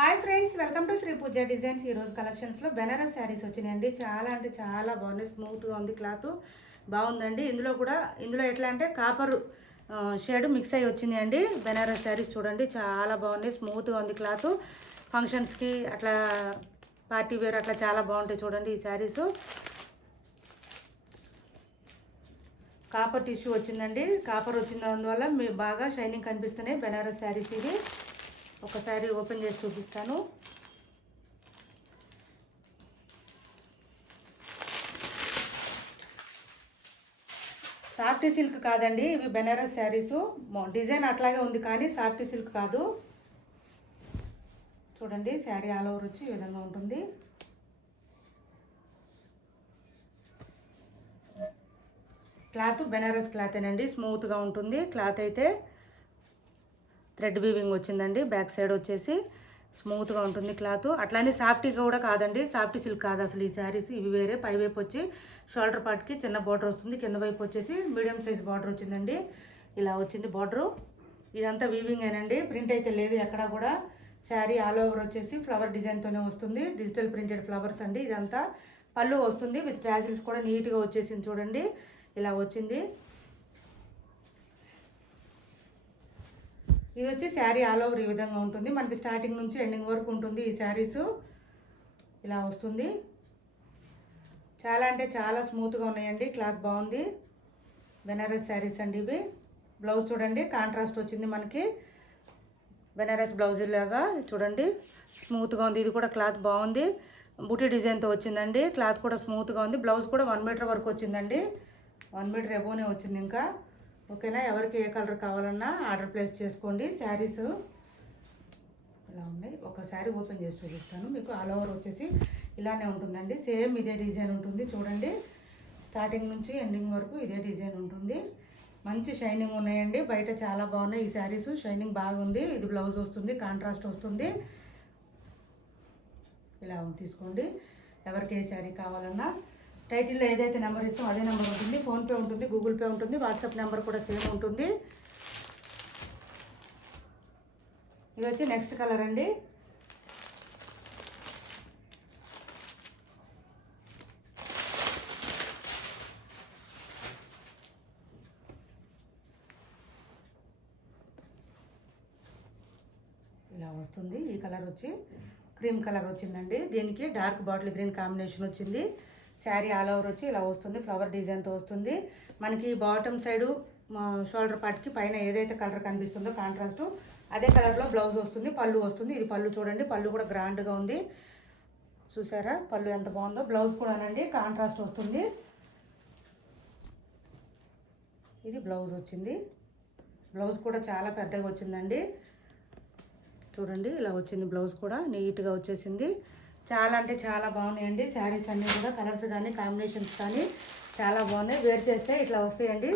Hi friends, welcome to Shri Pooja designs. ఈరోజు కలెక్షన్స్లో బెనారస్ శారీస్ వచ్చినాయండి. చాలా అంటే చాలా బాగున్నాయి. స్మూత్గా ఉంది, క్లాత్ బాగుందండి. ఇందులో ఎట్లా అంటే కాపర్ షేడ్ మిక్స్ అయ్యి వచ్చింది అండి. బెనారస్ శారీస్ చూడండి, చాలా బాగున్నాయి. స్మూత్గా ఉంది క్లాత్. ఫంక్షన్స్కి అట్లా పార్టీ వేర్ అట్లా చాలా బాగుంటాయి. చూడండి ఈ శారీస్ కాపర్ టిష్యూ వచ్చిందండి. కాపర్ వచ్చినందువల్ల మీకు బాగా షైనింగ్ కనిపిస్తున్నాయి బెనారస్ శారీస్. ఇది ఒకసారి ఓపెన్ చేసి చూపిస్తాను. సాఫ్ట్ సిల్క్ కాదండి, ఇవి బెనారస్ శారీస్. డిజైన్ అట్లాగే ఉంది కానీ సాఫ్ట్ సిల్క్ కాదు. చూడండి శారీ ఆల్ ఓవర్ వచ్చి ఈ విధంగా ఉంటుంది. క్లాత్ బెనారస్ క్లాతేనండి, స్మూత్గా ఉంటుంది క్లాత్ అయితే. థ్రెడ్ వీవింగ్ వచ్చిందండి. బ్యాక్ సైడ్ వచ్చేసి స్మూత్గా ఉంటుంది క్లాత్. అట్లానే సాఫ్టీగా కూడా కాదండి, సాఫ్ట్ సిల్క్ కాదు అసలు ఈ శారీస్. ఇవి వేరే. పై వైపు వచ్చి షోల్డర్ పార్ట్కి చిన్న బార్డర్ వస్తుంది, కింద వైపు వచ్చేసి మీడియం సైజ్ బార్డర్ వచ్చిందండి. ఇలా వచ్చింది బార్డరు. ఇదంతా వీవింగ్ ఏనండి, ప్రింట్ అయితే లేదు ఎక్కడ కూడా. శారీ ఆల్ ఓవర్ వచ్చేసి ఫ్లవర్ డిజైన్తోనే వస్తుంది. డిజిటల్ ప్రింటెడ్ ఫ్లవర్స్ అండి. ఇదంతా పళ్ళు వస్తుంది విత్ ట్యాజిల్స్ కూడా నీట్గా వచ్చేసింది. చూడండి ఇలా వచ్చింది. ఇది వచ్చి శారీ ఆల్ ఓవర్ ఈ విధంగా ఉంటుంది. మనకి స్టార్టింగ్ నుంచి ఎండింగ్ వరకు ఉంటుంది ఈ శారీస్. ఇలా వస్తుంది. చాలా అంటే చాలా స్మూత్గా ఉన్నాయండి. క్లాత్ బాగుంది. బెనారస్ శారీస్ అండి ఇవి. బ్లౌజ్ చూడండి కాంట్రాస్ట్ వచ్చింది మనకి. బెనారస్ బ్లౌజ్ లాగా చూడండి స్మూత్గా ఉంది. ఇది కూడా క్లాత్ బాగుంది. బూటీ డిజైన్తో వచ్చిందండి. క్లాత్ కూడా స్మూత్గా ఉంది. బ్లౌజ్ కూడా 1 మీటర్ వరకు వచ్చిందండి. 1 మీటర్ ఎబోనే వచ్చింది ఇంకా. ఓకేనా. ఎవరికి ఏ కలర్ కావాలన్నా ఆర్డర్ ప్లేస్ చేసుకోండి. శారీస్ ఇలా ఉన్నాయి. ఒక శారీ ఓపెన్ చేసి చూపిస్తాను మీకు. ఆల్ ఓవర్ వచ్చేసి ఇలానే ఉంటుందండి. సేమ్ ఇదే డిజైన్ ఉంటుంది. చూడండి స్టార్టింగ్ నుంచి ఎండింగ్ వరకు ఇదే డిజైన్ ఉంటుంది. మంచి షైనింగ్ ఉన్నాయండి. బయట చాలా బాగున్నాయి ఈ శారీస్. షైనింగ్ బాగుంది. ఇది బ్లౌజ్ వస్తుంది, కాంట్రాస్ట్ వస్తుంది. ఇలా తీసుకోండి ఎవరికి ఏ శారీ కావాలన్నా. టైటిల్లో ఏదైతే నెంబర్ ఇస్తామో అదే నెంబర్ ఉంటుంది. ఫోన్పే ఉంటుంది, గూగుల్ పే ఉంటుంది, వాట్సాప్ నెంబర్ కూడా సేమ్ ఉంటుంది. ఇది వచ్చి నెక్స్ట్ కలర్ అండి. ఇలా వస్తుంది. ఈ కలర్ వచ్చి క్రీమ్ కలర్ వచ్చిందండి. దీనికి డార్క్ బాటిల్ గ్రీన్ కాంబినేషన్ వచ్చింది. శారీ ఆల్ ఓవర్ వచ్చి ఇలా వస్తుంది. ఫ్లవర్ డిజైన్తో వస్తుంది. మనకి బాటమ్ సైడు షోల్డర్ పార్ట్కి పైన ఏదైతే కలర్ కనిపిస్తుందో కాంట్రాస్ట్ అదే కలర్లో బ్లౌజ్ వస్తుంది. పళ్ళు వస్తుంది. ఇది పళ్ళు చూడండి. పళ్ళు కూడా గ్రాండ్గా ఉంది. చూసారా పళ్ళు ఎంత బాగుందో. బ్లౌజ్ కూడానండి కాంట్రాస్ట్ వస్తుంది. ఇది బ్లౌజ్ వచ్చింది. బ్లౌజ్ కూడా చాలా పెద్దగా వచ్చిందండి. చూడండి ఇలా వచ్చింది. బ్లౌజ్ కూడా నీట్గా వచ్చేసింది. చాలా అంటే చాలా బాగున్నాయండి శారీస్ అన్నీ కూడా. కలర్స్ కానీ కాంబినేషన్స్ కానీ చాలా బాగున్నాయి. వేర్ చేస్తే ఇట్లా వస్తాయండి.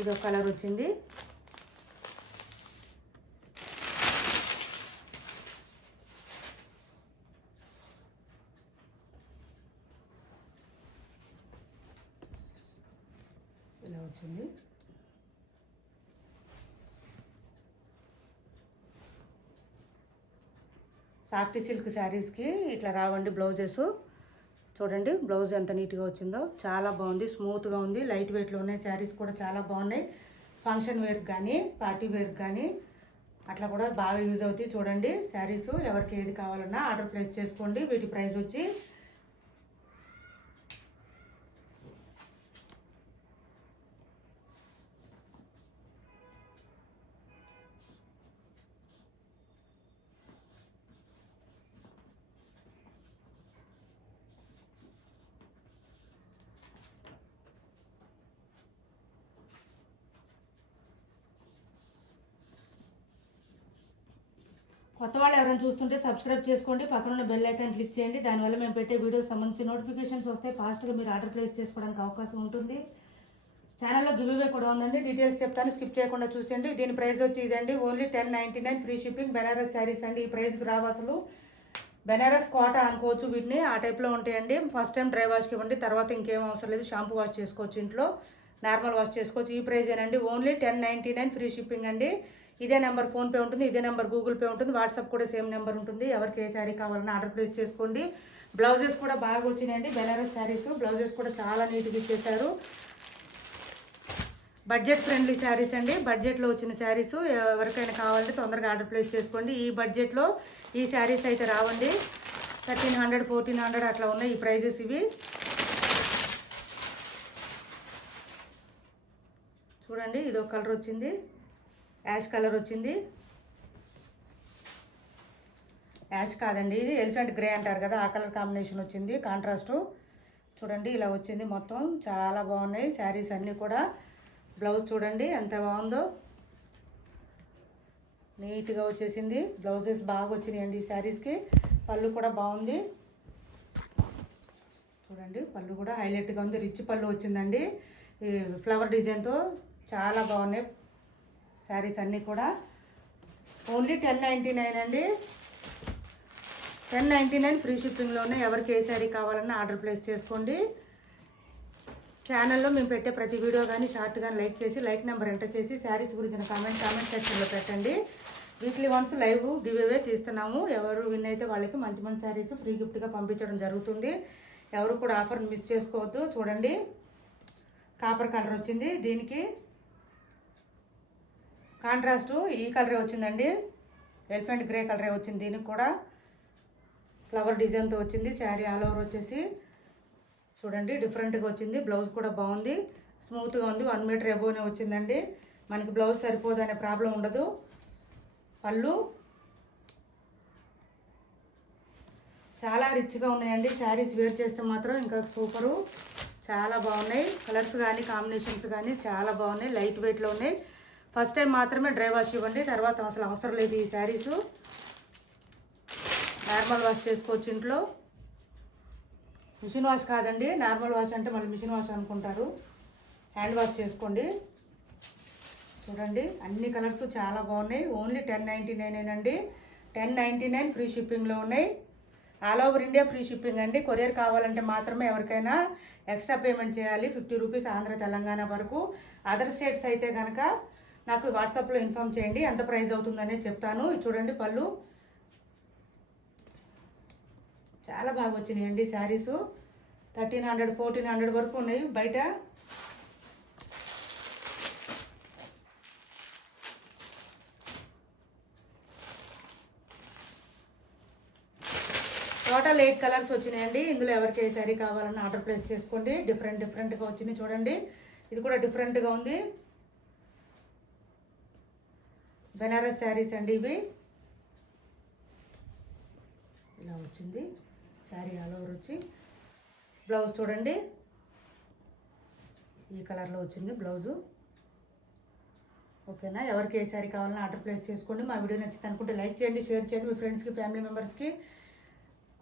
ఇదొక కలర్ వచ్చింది. ఇలా వచ్చింది. సాఫ్ట్ సిల్క్ శారీస్కి ఇట్లా రావండి బ్లౌజెస్. చూడండి బ్లౌజ్ ఎంత నీట్గా వచ్చిందో. చాలా బాగుంది, స్మూత్గా ఉంది. లైట్ వెయిట్లో ఉన్నాయి. శారీస్ కూడా చాలా బాగున్నాయి. ఫంక్షన్ వేర్కి కానీ పార్టీ వేర్కి కానీ అట్లా కూడా బాగా యూజ్ అవుతాయి. చూడండి శారీస్ ఎవరికి ఏది కావాలన్నా ఆర్డర్ ప్లేస్ చేసుకోండి. వీటి ప్రైస్ వచ్చి కొత్త వాళ్ళు ఎవరైనా చూస్తుంటే సబ్స్క్రైబ్ చేసుకోండి. పక్కన బెల్ ఐకాన్ క్లిక్ చేయండి. దానివల్ల మేము పెట్టే వీడియోస్ సంబంధించి నోటిఫికేషన్స్ వస్తాయి. ఫాస్ట్గా మీరు ఆర్డర్ ప్లేస్ చేసుకోవడానికి అవకాశం ఉంటుంది. ఛానల్లో గివ్ అవే కూడా ఉందండి. డీటెయిల్స్ చెప్తాను, స్కిప్ చేయకుండా చూసేయండి. దీని ప్రైస్ వచ్చి ఇదండి. Only 1099 free shipping. Banaras saris అండి. ఈ ప్రైస్కి రావు అసలు. బెనారస్ కోట అనుకోవచ్చు వీటిని, ఆ టైప్లో ఉంటాయండి. ఫస్ట్ టైం డ్రై వాష్కి ఇవ్వండి, తర్వాత ఇంకేం అవసరం లేదు. షాంపూ వాష్ చేసుకోవచ్చు, ఇంట్లో నార్మల్ వాష్ చేసుకోవచ్చు. ఈ ప్రైజేనండి, ఓన్లీ 1099 ఫ్రీ షిప్పింగ్ అండి. ఇదే నెంబర్ ఫోన్పే ఉంటుంది, ఇదే నెంబర్ గూగుల్ పే ఉంటుంది, వాట్సాప్ కూడా సేమ్ నెంబర్ ఉంటుంది. ఎవరికి ఏ శారీ కావాలన్నా ఆర్డర్ ప్లేస్ చేసుకోండి. బ్లౌజెస్ కూడా బాగా వచ్చినాయండి, బెనారస్ శారీస్ బ్లౌజెస్ కూడా చాలా నీట్గా ఇచ్చేసారు. బడ్జెట్ ఫ్రెండ్లీ శారీస్ అండి, బడ్జెట్లో వచ్చిన శారీస్ ఎవరికైనా కావాలంటే తొందరగా ఆర్డర్ ప్లేస్ చేసుకోండి. ఈ బడ్జెట్లో ఈ శారీస్ అయితే రావండి, 1300 1400 అట్లా ఉన్నాయి ఈ ప్రైజెస్ ఇవి. చూడండి, ఇది ఒక కలర్ వచ్చింది, యాష్ కలర్ వచ్చింది. యాష్ కాదండి, ఇది ఎలిఫెంట్ గ్రే అంటారు కదా, ఆ కలర్ కాంబినేషన్ వచ్చింది కాంట్రాస్టు. చూడండి ఇలా వచ్చింది, మొత్తం చాలా బాగున్నాయి శారీస్ అన్నీ కూడా. బ్లౌజ్ చూడండి ఎంత బాగుందో, నీట్గా వచ్చేసింది. బ్లౌజెస్ బాగా వచ్చినాయండి ఈ శారీస్కి. పళ్ళు కూడా బాగుంది, చూడండి పళ్ళు కూడా హైలైట్గా ఉంది, రిచ్ పళ్ళు వచ్చిందండి ఈ ఫ్లవర్ డిజైన్తో. చాలా బాగున్నాయి శారీస్ అన్నీ కూడా. ఓన్లీ 1099 అండి, 1099 ఫ్రీ షిప్పింగ్లోనే. ఎవరికి ఏ శారీ కావాలన్నా ఆర్డర్ ప్లేస్ చేసుకోండి. ఛానల్లో మేము పెట్టే ప్రతి వీడియో కానీ షార్ట్ కానీ లైక్ చేసి లైక్ నెంబర్ ఎంటర్ చేసి శారీస్ గురించిన కామెంట్ సెక్షన్లో పెట్టండి. Weekly once live give away తీస్తున్నాము. ఎవరు విన్ అయితే వాళ్ళకి మంచి మంచి శారీస్ ఫ్రీ గిఫ్ట్గా పంపించడం జరుగుతుంది. ఎవరు కూడా ఆఫర్ని మిస్ చేసుకోవద్దు. చూడండి కాపర్ కలర్ వచ్చింది, దీనికి కాంట్రాస్టు ఈ కలరే వచ్చిందండి, ఎలిఫెంట్ గ్రే కలరే వచ్చింది. దీనికి కూడా ఫ్లవర్ డిజైన్తో వచ్చింది శారీ. ఆల్ ఓవర్ వచ్చేసి చూడండి డిఫరెంట్గా వచ్చింది. బ్లౌజ్ కూడా బాగుంది, స్మూత్గా ఉంది. 1 మీటర్ ఎబోనే వచ్చిందండి. మనకి బ్లౌజ్ సరిపోదు అనే ప్రాబ్లం ఉండదు. పళ్ళు చాలా రిచ్గా ఉన్నాయండి శారీస్, వేర్ చేస్తే మాత్రం ఇంకా సూపరు. చాలా బాగున్నాయి కలర్స్ కానీ కాంబినేషన్స్ కానీ చాలా బాగున్నాయి, లైట్ వెయిట్లో ఉన్నాయి. ఫస్ట్ టైం మాత్రమే డ్రై వాష్ ఇవ్వండి, తర్వాత అసలు అవసరం లేదు. ఈ శారీసు నార్మల్ వాష్ చేసుకోవచ్చు ఇంట్లో, మిషన్ వాష్ కాదండి. నార్మల్ వాష్ అంటే మళ్ళీ మిషన్ వాష్ అనుకుంటారు, హ్యాండ్ వాష్ చేసుకోండి. చూడండి అన్ని కలర్స్ చాలా బాగున్నాయి. ఓన్లీ 1099 అండి, 1099 ఫ్రీ షిప్పింగ్లో ఉన్నాయి. All over India free shipping అండి. కొరియర్ కావాలంటే మాత్రమే ఎవరికైనా ఎక్స్ట్రా పేమెంట్ చేయాలి, 50 రూపీస్ ఆంధ్ర తెలంగాణ వరకు. అదర్ స్టేట్స్ అయితే కనుక నాకు వాట్సాప్లో ఇన్ఫామ్ చేయండి, ఎంత ప్రైస్ అవుతుందనేది చెప్తాను. చూడండి పళ్ళు చాలా బాగా వచ్చినాయండి శారీసు, 1300 1400 వరకు ఉన్నాయి బయట. టోటల్ 8 కలర్స్ వచ్చినాయండి. ఇందులో ఎవరికి ఏ శారీ కావాలన్నా ఆర్డర్ ప్లేస్ చేసుకోండి. డిఫరెంట్గా వచ్చినాయి చూడండి. ఇది కూడా డిఫరెంట్గా ఉంది, బెనారస్ శారీస్ అండి ఇవి. ఇలా వచ్చింది శారీ ఆల్ ఓవర్ వచ్చి. బ్లౌజ్ చూడండి ఈ కలర్లో వచ్చింది బ్లౌజు. ఓకేనా, ఎవరికి ఏ శారీ కావాలన్నా ఆర్డర్ ప్లేస్ చేసుకోండి. మా వీడియో నచ్చితే అనుకుంటే లైక్ చేయండి, షేర్ చేయండి మీ ఫ్రెండ్స్కి ఫ్యామిలీ మెంబర్స్కి.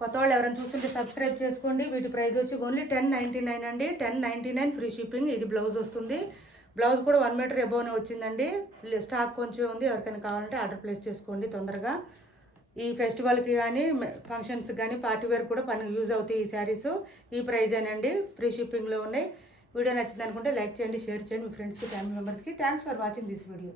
కొత్త వాళ్ళు ఎవరైనా చూస్తుంటే సబ్స్క్రైబ్ చేసుకోండి. వీటి ప్రైస్ వచ్చి ఓన్లీ 1099 అండి, 1099 ఫ్రీ షిప్పింగ్. ఇది బ్లౌజ్ వస్తుంది, బ్లౌజ్ కూడా 1 మీటర్ ఎబోనే వచ్చిందండి. స్టాక్ కొంచెం ఉంది, ఎవరికైనా కావాలంటే ఆర్డర్ ప్లేస్ చేసుకోండి తొందరగా. ఈ ఫెస్టివల్కి కానీ ఫంక్షన్స్కి కానీ పార్టీ వేర్ కూడా పని యూజ్ అవుతాయి ఈ శారీస్. ఈ ప్రైజేనండి, ఫ్రీ షిప్పింగ్లో ఉన్నాయి. వీడియో నచ్చింది అనుకుంటే లైక్ చేయండి, షేర్ చేయండి మీ ఫ్రెండ్స్కి ఫ్యామిలీ మెంబర్స్కి. Thanks for watching this video.